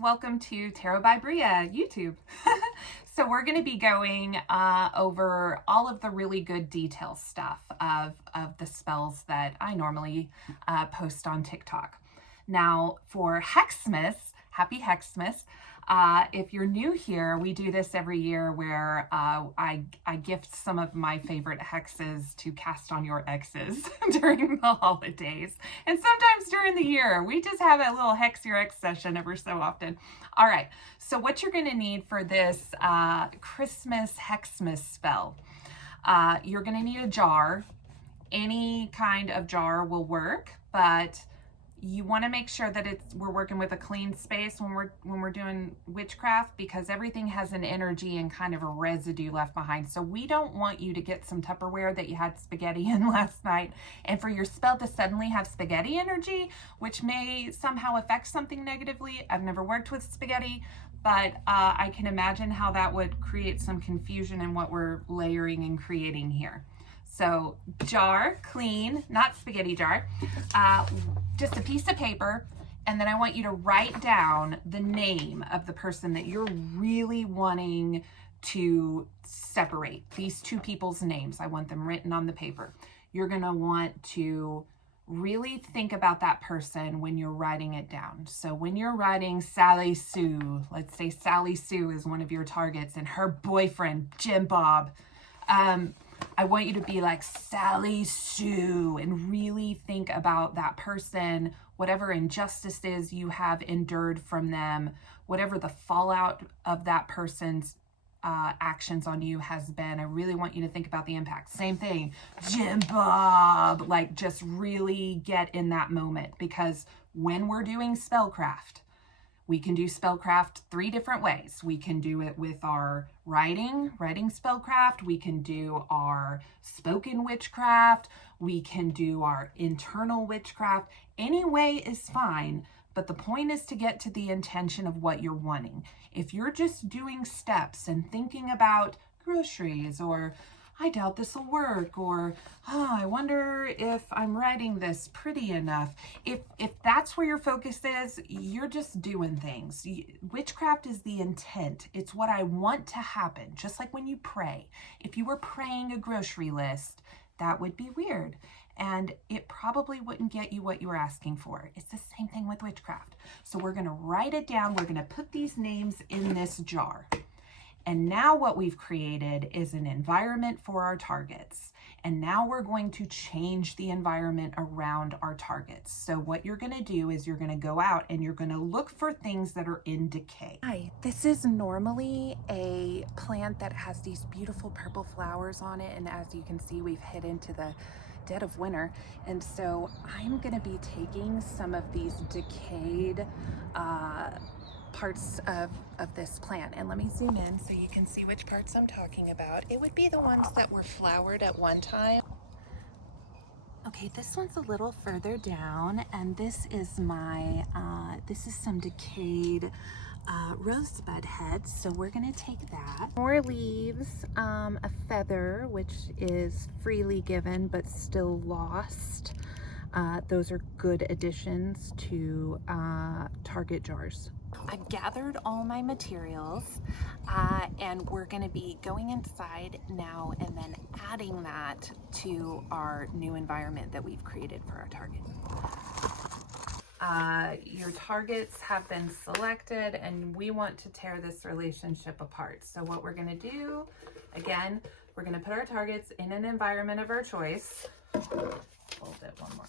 Welcome to Tarotbybrea YouTube. So we're going to be going over all of the really good detail stuff of the spells that I normally post on TikTok. Now for Hexmas, happy Hexmas. If you're new here, we do this every year where I gift some of my favorite hexes to cast on your exes during the holidays. And sometimes during the year, we just have a little Hex Your Ex session every so often. All right, so what you're gonna need for this Christmas Hexmas spell, you're gonna need a jar. Any kind of jar will work, but you want to make sure that we're working with a clean space when we're doing witchcraft, because everything has an energy and kind of a residue left behind. So we don't want you to get some Tupperware that you had spaghetti in last night and for your spell to suddenly have spaghetti energy, which may somehow affect something negatively. I've never worked with spaghetti, but I can imagine how that would create some confusion in what we're layering and creating here. So jar, clean, not spaghetti jar, just a piece of paper, and then I want you to write down the name of the person that you're really wanting to separate. These two people's names, I want them written on the paper. You're gonna want to really think about that person when you're writing it down. So when you're writing Sally Sue, let's say Sally Sue is one of your targets and her boyfriend, Jim Bob, I want you to be like Sally Sue and really think about that person, whatever injustices you have endured from them, whatever the fallout of that person's actions on you has been. I really want you to think about the impact. Same thing, Jim Bob, like just really get in that moment, because when we're doing spellcraft, we can do spellcraft 3 different ways. We can do it with our writing spellcraft. We can do our spoken witchcraft. We can do our internal witchcraft. Any way is fine, but the point is to get to the intention of what you're wanting. If you're just doing steps and thinking about groceries, or I doubt this will work, or I wonder if I'm writing this pretty enough. If that's where your focus is, you're just doing things. Witchcraft is the intent. It's what I want to happen. Just like when you pray. If you were praying a grocery list, that would be weird. And it probably wouldn't get you what you were asking for. It's the same thing with witchcraft. So we're gonna write it down. We're gonna put these names in this jar. And now what we've created is an environment for our targets. And now we're going to change the environment around our targets. So what you're going to do is you're going to go out and you're going to look for things that are in decay. Hi, this is normally a plant that has these beautiful purple flowers on it. And as you can see, we've hit into the dead of winter. And so I'm going to be taking some of these decayed parts of this plant, and let me zoom in so you can see which parts I'm talking about. It would be the ones that were flowered at one time. Okay, this one's a little further down, and this is my this is some decayed rosebud heads, so we're gonna take that. More leaves, a feather, which is freely given but still lost. Those are good additions to target jars. I've gathered all my materials, and we're going to be going inside now and then adding that to our new environment that we've created for our target. Your targets have been selected, and we want to tear this relationship apart. So what we're going to do, again, we're going to put our targets in an environment of our choice. Hold it one more.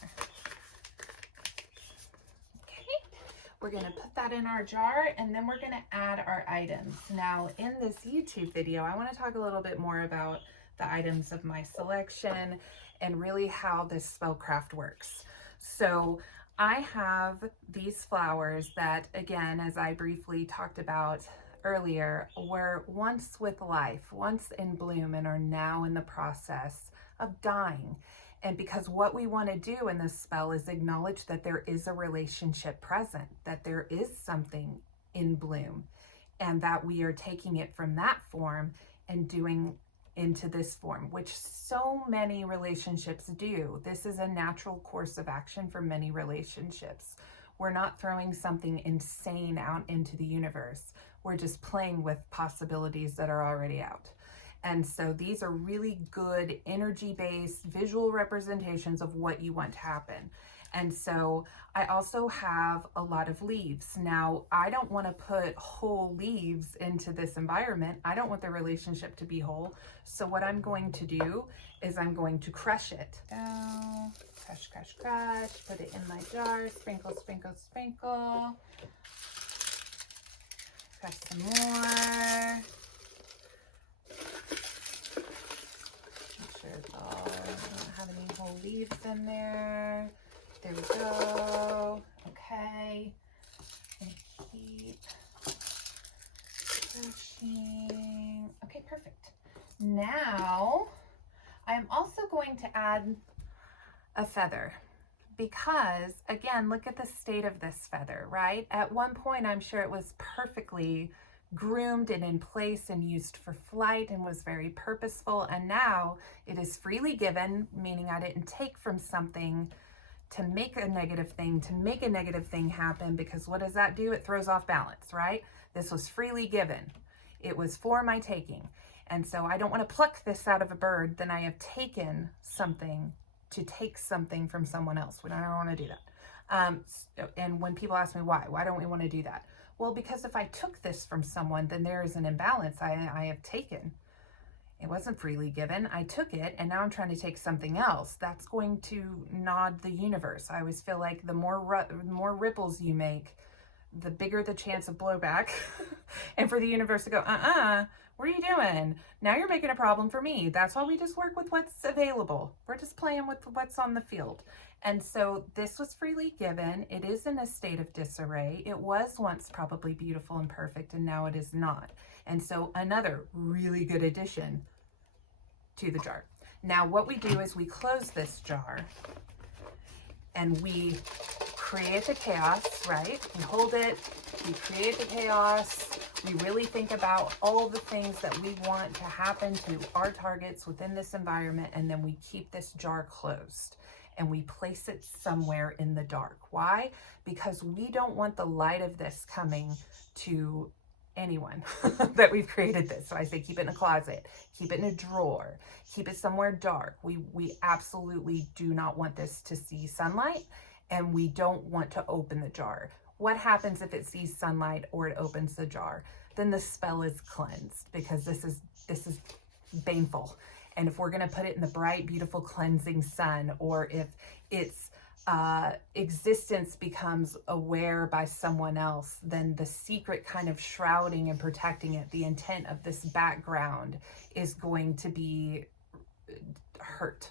We're going to put that in our jar, and then we're going to add our items. Now, in this YouTube video, I want to talk a little bit more about the items of my selection and really how this spellcraft works. So I have these flowers that, again, as I briefly talked about earlier, were once with life, once in bloom, and are now in the process of dying. And because what we want to do in this spell is acknowledge that there is a relationship present, that there is something in bloom, and that we are taking it from that form and doing into this form, which so many relationships do. This is a natural course of action for many relationships. We're not throwing something insane out into the universe. We're just playing with possibilities that are already out. And so these are really good energy-based visual representations of what you want to happen. And so I also have a lot of leaves. Now, I don't want to put whole leaves into this environment. I don't want the relationship to be whole. So what I'm going to do is I'm going to crush it. Oh, crush, crush, crush. Put it in my jar. Sprinkle, sprinkle, sprinkle. Crush some more. Make sure it's all, I don't have any whole leaves in there. There we go. Okay. And keep crushing. Okay, perfect. Now, I'm also going to add a feather because, again, look at the state of this feather, right? At one point, I'm sure it was perfectly groomed and in place and used for flight and was very purposeful. And now it is freely given, meaning I didn't take from something to make a negative thing happen, because what does that do? It throws off balance, right? This was freely given. It was for my taking. And so I don't want to pluck this out of a bird, then I have taken something to take something from someone else. I don't want to do that. And when people ask me why don't we want to do that? Well, because if I took this from someone, then there is an imbalance. I have taken. It wasn't freely given. I took it, and now I'm trying to take something else. That's going to nod the universe. I always feel like the more ripples you make, the bigger the chance of blowback. And for the universe to go, what are you doing? Now you're making a problem for me. That's why we just work with what's available. We're just playing with what's on the field. And so this was freely given. It is in a state of disarray. It was once probably beautiful and perfect, and now it is not. And so another really good addition to the jar. Now what we do is we close this jar and we create the chaos, right? We hold it, we create the chaos, we really think about all the things that we want to happen to our targets within this environment, and then we keep this jar closed and we place it somewhere in the dark. Why? Because we don't want the light of this coming to anyone that we've created this. So I say keep it in a closet, keep it in a drawer, keep it somewhere dark. We absolutely do not want this to see sunlight, and we don't want to open the jar. What happens if it sees sunlight or it opens the jar? Then the spell is cleansed, because this is baneful. And if we're going to put it in the bright, beautiful, cleansing sun, or if its existence becomes aware by someone else, then the secret kind of shrouding and protecting it, the intent of this background, is going to be hurt.